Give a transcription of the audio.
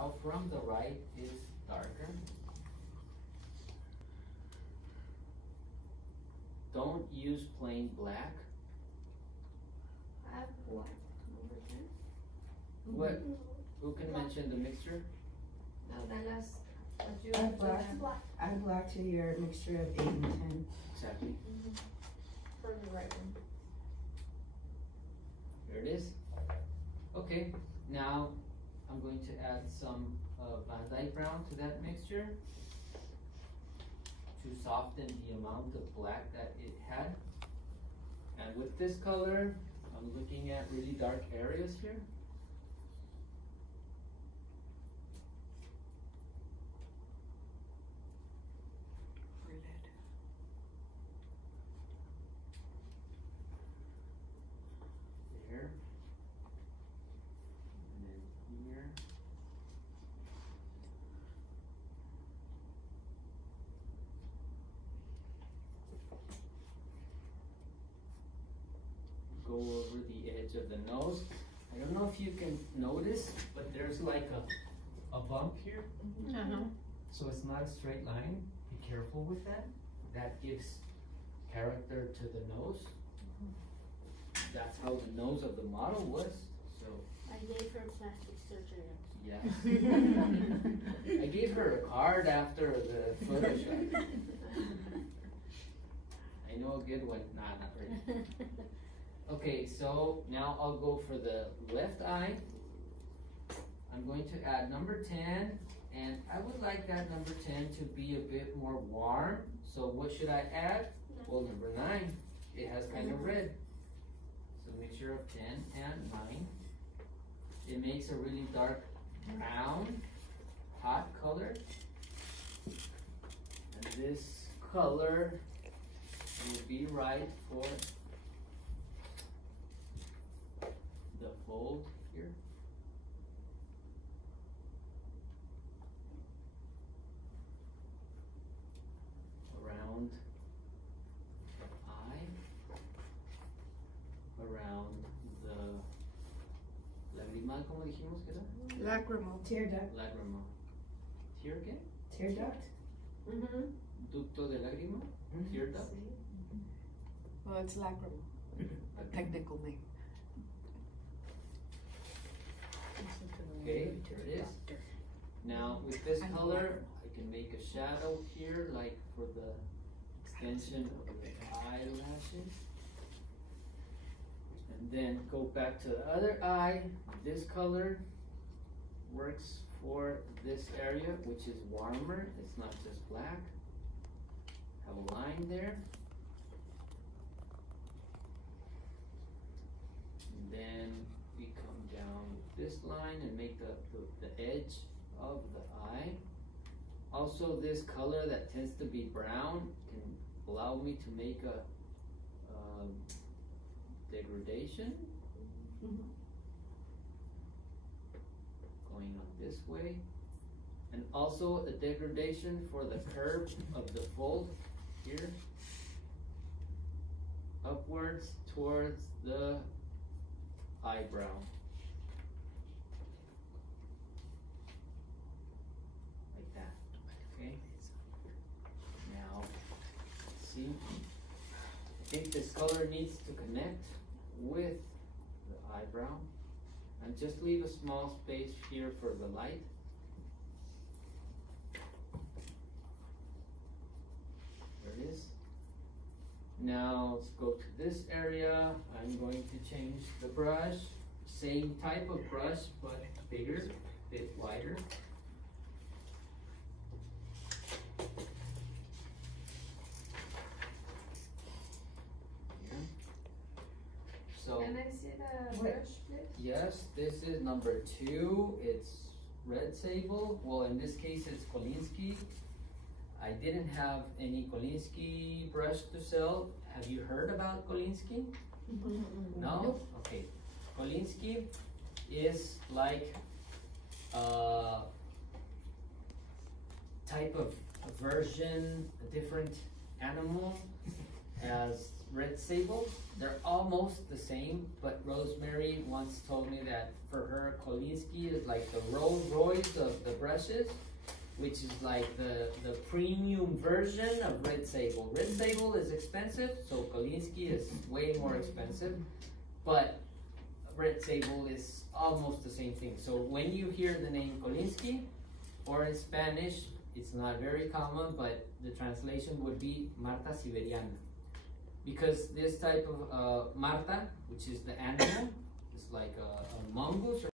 brow from the right is darker. Don't use plain black. I have what? Number 10? What? Who can mention the mixture? No, that last. What you Add have black. black. Add black to your mixture of 8 and 10. Exactly. For the right one. There it is. Okay, now I'm going to add some Van Dyke brown to that mixture to soften the amount of black that it had. And with this color, I'm looking at really dark areas here. There. And then here. Go over the edge of the nose. I don't know if you can notice, but there's like a bump here. So it's not a straight line. Be careful with that. That gives character to the nose. That's how the nose of the model was. So I gave her plastic surgery. yes. I gave her a card after the photo shot. I know a good one. Nah, not really. Okay, so now I'll go for the left eye. I'm going to add number 10, and I would like that number 10 to be a bit more warm. So what should I add? Well, number 9. It has kind of red. So mixture of 10 and 9. It makes a really dark brown, hot color. And this color will be right for the fold here. Around the eye, around the lagrimal, ¿cómo dijimos que era? Lacrimal. Tear duct. Lagrimal. Tear again? Tear duct. Ducto de lágrima? Tear duct? Well, it's lacrimal, a technical name. Okay, here it is. Now with this color, I can make a shadow here, like for the extension of the eyelashes. And then go back to the other eye. This color works for this area, which is warmer. It's not just black. Have a line there. And then we come down this line and make the edge of the eye. Also, this color that tends to be brown can allow me to make a degradation. Going on this way. And also a degradation for the curve of the fold here. Upwards towards the eyebrow. Like that. Okay? Now, see? I think this color needs to connect with the eyebrow. And just leave a small space here for the light. There it is. Now let's go to this area. I'm going to change the brush. Same type of brush, but bigger, a bit wider. Here. So, Can I see the brush, please? yes, this is number 2. It's red sable. Well, in this case, it's Kolinsky. I didn't have any Kolinsky brush to sell. Have you heard about Kolinsky? No? Okay. Kolinsky is like a type of a version, a different animal, has red sable. They're almost the same, but Rosemary once told me that for her, Kolinsky is like the Rolls Royce of the brushes, which is like the premium version of red sable. Red sable is expensive, so Kolinsky is way more expensive, but red sable is almost the same thing. So when you hear the name Kolinsky, or in Spanish, it's not very common, but the translation would be Marta Siberiana. Because this type of Marta, which is the animal, is like a mongoose